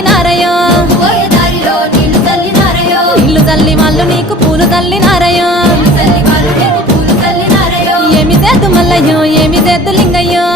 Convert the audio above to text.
చల్లినారయ్యో ఇల్లు చల్లి వాళ్ళు నీకు పూలు చల్లినారయ్యో ఏమి చేద్దు మల్లయ్యో ఏమి చేద్దు లింగయ్యో